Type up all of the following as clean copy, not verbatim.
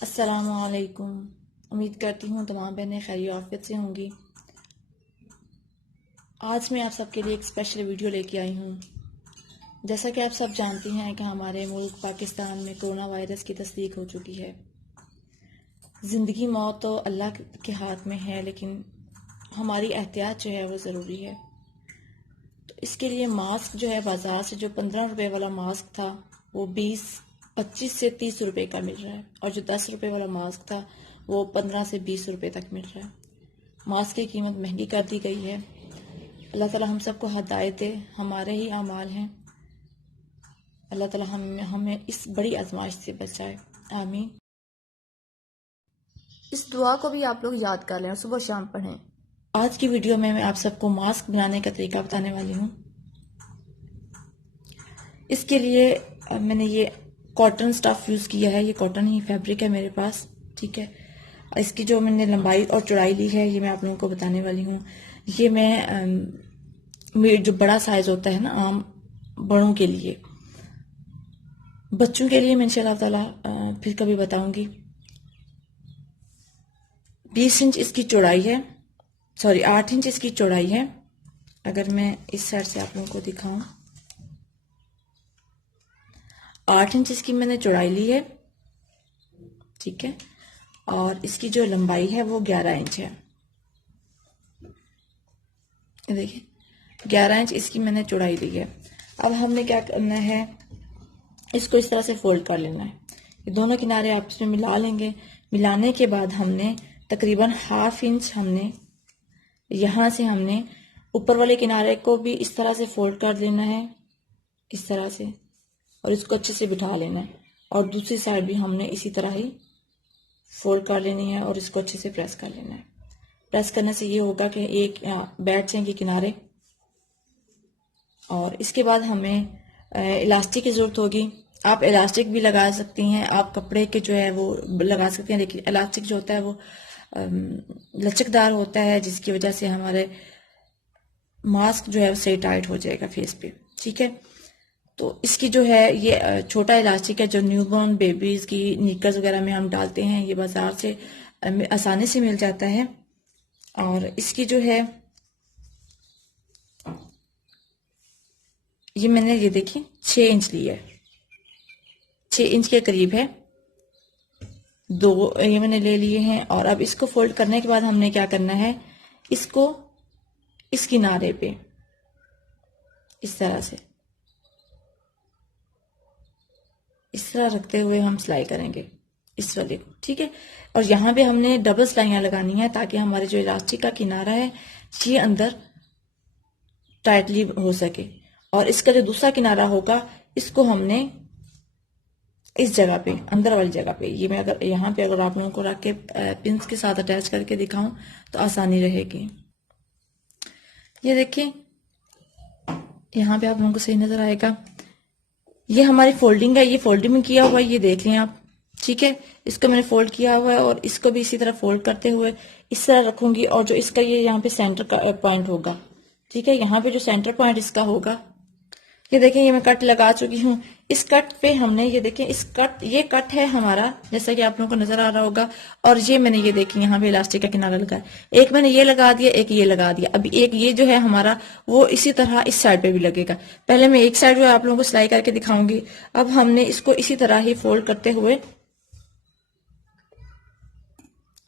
अस्सलामुअलैकुम। उम्मीद करती हूँ तमाम बहनें खैरियत आफियत से होंगी। आज मैं आप सबके लिए एक स्पेशल वीडियो लेके आई हूँ। जैसा कि आप सब जानती हैं कि हमारे मुल्क पाकिस्तान में कोरोना वायरस की तस्दीक हो चुकी है। ज़िंदगी मौत तो अल्लाह के हाथ में है, लेकिन हमारी एहतियात जो है वो ज़रूरी है। तो इसके लिए मास्क जो है बाज़ार से जो 15 रुपए वाला मास्क था वो 25 से 30 रुपए का मिल रहा है, और जो 10 रुपए वाला मास्क था वो 15 से 20 रुपए तक मिल रहा है। मास्क की कीमत महंगी कर दी गई है। अल्लाह ताला हम सबको हिदायत दे, हमारे ही अमाल हैं। अल्लाह ताला हमें इस बड़ी आजमाइश से बचाए, आमीन। इस दुआ को भी आप लोग याद कर लें और सुबह शाम पढ़ें। आज की वीडियो में मैं आप सबको मास्क बनाने का तरीका बताने वाली हूँ। इसके लिए मैंने ये कॉटन स्टफ यूज़ किया है। ये कॉटन ही फैब्रिक है मेरे पास, ठीक है। इसकी जो मैंने लंबाई और चौड़ाई ली है ये मैं आप लोगों को बताने वाली हूँ। ये मैं जो बड़ा साइज होता है ना आम बड़ों के लिए, बच्चों के लिए मैं इंशाल्लाह ताला फिर कभी बताऊंगी। 20 इंच इसकी चौड़ाई है, सॉरी 8 इंच इसकी चौड़ाई है। अगर मैं इस साइड से आप लोगों को दिखाऊं, 8 इंच इसकी मैंने चौड़ाई ली है, ठीक है। और इसकी जो लंबाई है वो 11 इंच है। देखिए 11 इंच इसकी मैंने चौड़ाई ली है। अब हमने क्या करना है, इसको इस तरह से फोल्ड कर लेना है। ये दोनों किनारे आप इसमें मिला लेंगे। मिलाने के बाद हमने तकरीबन ½ इंच हमने यहां से हमने ऊपर वाले किनारे को भी इस तरह से फोल्ड कर लेना है, इस तरह से, और इसको अच्छे से बिठा लेना है। और दूसरी साइड भी हमने इसी तरह ही फोल्ड कर लेनी है और इसको अच्छे से प्रेस कर लेना है। प्रेस करने से ये होगा कि एक बैठ जाएंगे किनारे। और इसके बाद हमें इलास्टिक की जरूरत होगी। आप इलास्टिक भी लगा सकती हैं, आप कपड़े के जो है वो लगा सकती हैं, लेकिन इलास्टिक जो होता है वो लचकदार होता है, जिसकी वजह से हमारे मास्क जो है वो सही टाइट हो जाएगा फेस पे, ठीक है। तो इसकी जो है ये छोटा इलास्टिक है जो न्यूबॉर्न बेबीज की निकर्स वगैरह में हम डालते हैं। ये बाजार से आसानी से मिल जाता है। और इसकी जो है ये मैंने ये देखिए 6 इंच ली है, 6 इंच के करीब है। दो ये मैंने ले लिए हैं। और अब इसको फोल्ड करने के बाद हमने क्या करना है, इसको इस किनारे पे इस तरह से इस तरह रखते हुए हम सिलाई करेंगे इस वाले को, ठीक है। और यहाँ पे हमने डबल सिलाइयां लगानी है ताकि हमारे जो इलास्टिक का किनारा है ये अंदर टाइटली हो सके। और इसका जो दूसरा किनारा होगा इसको हमने इस जगह पे, अंदर वाली जगह पे, ये मैं अगर यहाँ पे अगर आप लोगों को रख के पिंस के साथ अटैच करके दिखाऊं तो आसानी रहेगी। ये देखिए यहाँ पे आप लोगों को सही नजर आएगा। ये हमारी फोल्डिंग है, ये फोल्डिंग में किया हुआ है, ये देख लें आप, ठीक है। इसको मैंने फोल्ड किया हुआ है और इसको भी इसी तरह फोल्ड करते हुए इस तरह रखूंगी। और जो इसका ये यहाँ पे सेंटर का पॉइंट होगा, ठीक है, यहाँ पे जो सेंटर पॉइंट इसका होगा, ये देखें ये मैं कट लगा चुकी हूँ। इस कट पे हमने ये देखें ये कट है हमारा, जैसा कि आप लोगों को नजर आ रहा होगा। और ये मैंने ये देखें यहाँ पे इलास्टिक का किनारा लगा है, एक मैंने ये लगा दिया, एक ये लगा दिया। अभी एक ये जो है हमारा वो इसी तरह इस साइड पे भी लगेगा। पहले मैं एक साइड जो है आप लोगों को सिलाई करके दिखाऊंगी। अब हमने इसको इसी तरह ही फोल्ड करते हुए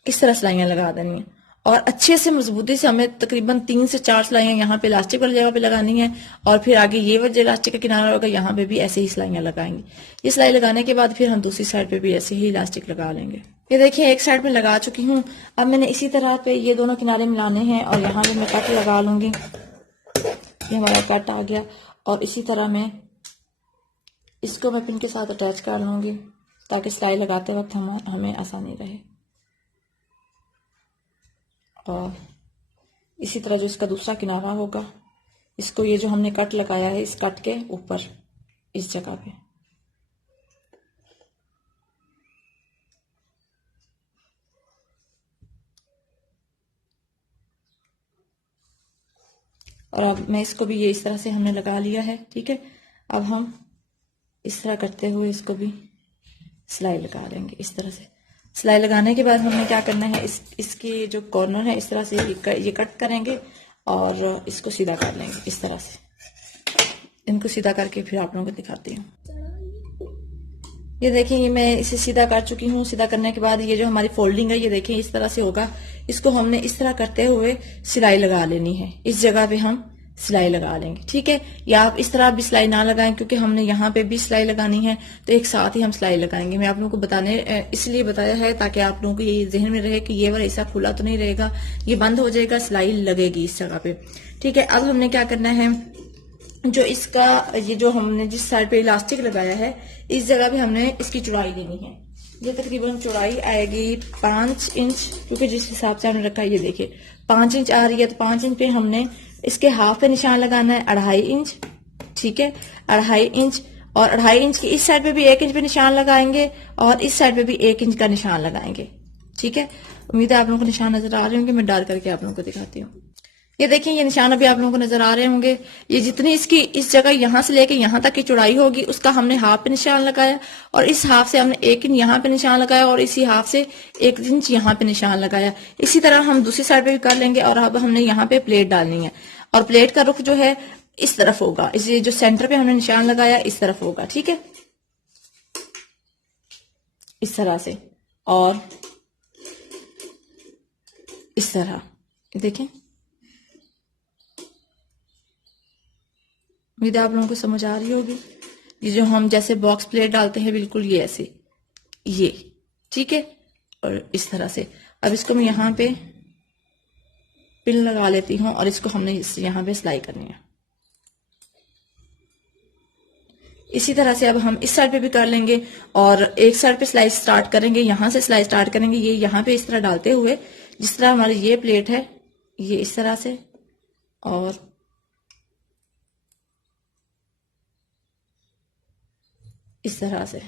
इस तरह सिलाइयां लगा देनी है। और अच्छे से मजबूती से हमें तकरीबन 3 से 4 सिलाइयां यहाँ पे इलास्टिक वाली जगह पे लगानी है। और फिर आगे ये वाला इलास्टिक का किनारा होगा यहाँ पे भी ऐसे ही सिलाइयां लगाएंगे। ये सिलाई लगाने के बाद फिर हम दूसरी साइड पे भी ऐसे ही इलास्टिक लगा लेंगे। ये देखिए एक साइड पे लगा चुकी हूँ। अब मैंने इसी तरह पे ये दोनों किनारे मिलाने हैं और यहाँ पे मैं कट लगा लूंगी। ये हमारा कट आ गया और इसी तरह मैं इसको मैं पिन के साथ अटैच कर लूंगी ताकि सिलाई लगाते वक्त हमें आसानी रहे। और इसी तरह जो इसका दूसरा किनारा होगा इसको ये जो हमने कट लगाया है इस कट के ऊपर इस जगह पे, और अब मैं इसको भी ये इस तरह से हमने लगा लिया है, ठीक है। अब हम इस तरह करते हुए इसको भी सिलाई लगा लेंगे इस तरह से। सिलाई लगाने के बाद हमने क्या करना है, इसकी जो कॉर्नर है इस तरह से ये कट करेंगे और इसको सीधा कर लेंगे इस तरह से। इनको सीधा करके फिर आप लोगों को दिखाती हूँ। ये देखिए, ये मैं इसे सीधा कर चुकी हूँ। सीधा करने के बाद ये जो हमारी फोल्डिंग है, ये देखिए इस तरह से होगा। इसको हमने इस तरह करते हुए सिलाई लगा लेनी है। इस जगह पे हम सिलाई लगा लेंगे, ठीक है। या आप इस तरह भी सिलाई ना लगाएं, क्योंकि हमने यहाँ पे भी सिलाई लगानी है, तो एक साथ ही हम सिलाई लगाएंगे। मैं आप लोगों को बताने इसलिए बताया है ताकि आप लोगों को ये जहन में रहे कि ये वाला ऐसा खुला तो नहीं रहेगा, ये बंद हो जाएगा, सिलाई लगेगी इस जगह पे, ठीक है। अब हमने क्या करना है, जो इसका ये जो हमने जिस साइड पे इलास्टिक लगाया है, इस जगह पे हमने इसकी चौड़ाई लेनी है। ये तकरीबन चौड़ाई आएगी 5 इंच, क्योंकि जिस हिसाब से हमने रखा है, ये देखिए 5 इंच आ रही है। तो 5 इंच पे हमने इसके हाफ पे निशान लगाना है 2.5 इंच, ठीक है, 2.5 इंच। और 2.5 इंच की इस साइड पे भी 1 इंच पे निशान लगाएंगे और इस साइड पे भी 1 इंच का निशान लगाएंगे, ठीक है। उम्मीद है आप लोगों को निशान नजर आ रहे होंगे। मैं डाल करके आप लोगों को दिखाती हूँ। ये देखिए, ये निशान अभी आप लोगों को नजर आ रहे होंगे। ये जितनी इसकी इस जगह यहां से लेके यहां तक की चौड़ाई होगी, उसका हमने हाफ पे निशान लगाया और इस हाफ से हमने 1 इंच यहां पे निशान लगाया और इसी हाफ से 1 इंच यहां पे निशान लगाया। इसी तरह हम दूसरी साइड पे भी कर लेंगे। और अब हमने यहाँ पे प्लेट डालनी है और प्लेट का रुख जो है इस तरफ होगा। इस जो सेंटर पे हमने निशान लगाया इस तरफ होगा, ठीक है, इस तरह से। और इस तरह देखें, उम्मीद है आप लोगों को समझ आ रही होगी। ये जो हम जैसे बॉक्स प्लेट डालते हैं, बिल्कुल ये ऐसे, ये, ठीक है। और इस तरह से अब इसको मैं यहाँ पे पिन लगा लेती हूँ और इसको हमने यहाँ पे सिलाई करनी है। इसी तरह से अब हम इस साइड पे भी कर लेंगे और एक साइड पे सिलाई स्टार्ट करेंगे, यहां से सिलाई स्टार्ट करेंगे। ये यहाँ पे इस तरह डालते हुए, जिस तरह हमारी ये प्लेट है, ये इस तरह से, और इस तरह से,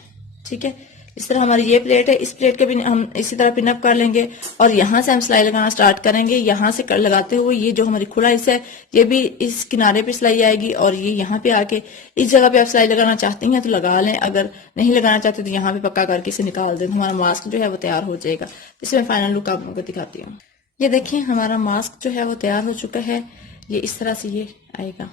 ठीक है। इस तरह हमारी ये प्लेट है, इस प्लेट के भी हम इसी तरह पिनअप कर लेंगे और यहां से हम सिलाई लगाना स्टार्ट करेंगे। यहां से लगाते हुए ये जो हमारी खुला हिस्सा है, ये भी इस किनारे पे सिलाई आएगी और ये यहाँ पे आके इस जगह पे आप सिलाई लगाना चाहती हैं तो लगा लें, अगर नहीं लगाना चाहते तो यहाँ पे पक्का करके इसे निकाल दें। हमारा मास्क जो है वो तैयार हो जाएगा। इसमें फाइनल लुक आप लोगों को दिखाती हूँ। ये देखिए, हमारा मास्क जो है वो तैयार हो चुका है। ये इस तरह से ये आएगा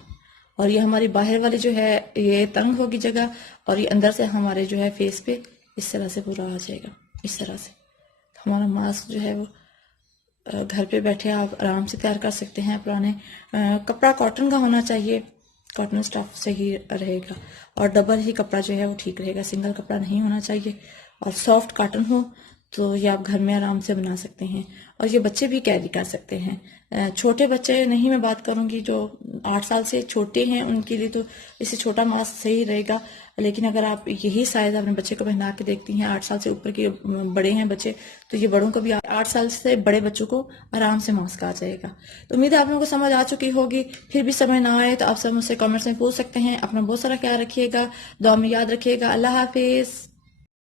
और ये हमारी बाहर वाली जो है ये तंग होगी जगह, और ये अंदर से हमारे जो है फेस पे इस तरह से पूरा आ जाएगा। इस तरह से हमारा मास्क जो है वो घर पे बैठे आप आराम से तैयार कर सकते हैं। पुराने कपड़ा कॉटन का होना चाहिए, कॉटन स्टफ से ही रहेगा और डबल ही कपड़ा जो है वो ठीक रहेगा, सिंगल कपड़ा नहीं होना चाहिए। और सॉफ्ट कॉटन हो तो ये आप घर में आराम से बना सकते हैं और ये बच्चे भी कैरी कर सकते हैं। छोटे बच्चे नहीं मैं बात करूंगी, जो 8 साल से छोटे हैं उनके लिए तो इससे छोटा मास्क सही रहेगा। लेकिन अगर आप यही साइज अपने बच्चे को पहना के देखती हैं, 8 साल से ऊपर के बड़े हैं बच्चे, तो ये बड़ों को भी 8 साल से बड़े बच्चों को आराम से मास्क आ जाएगा। तो उम्मीद है आप लोगों को समझ आ चुकी होगी। फिर भी समझ ना आए तो आप सब मुझसे कमेंट्स में पूछ सकते हैं। अपना बहुत सारा ख्याल रखिएगा, दुआ में याद रखिएगा। अल्लाह हाफिज।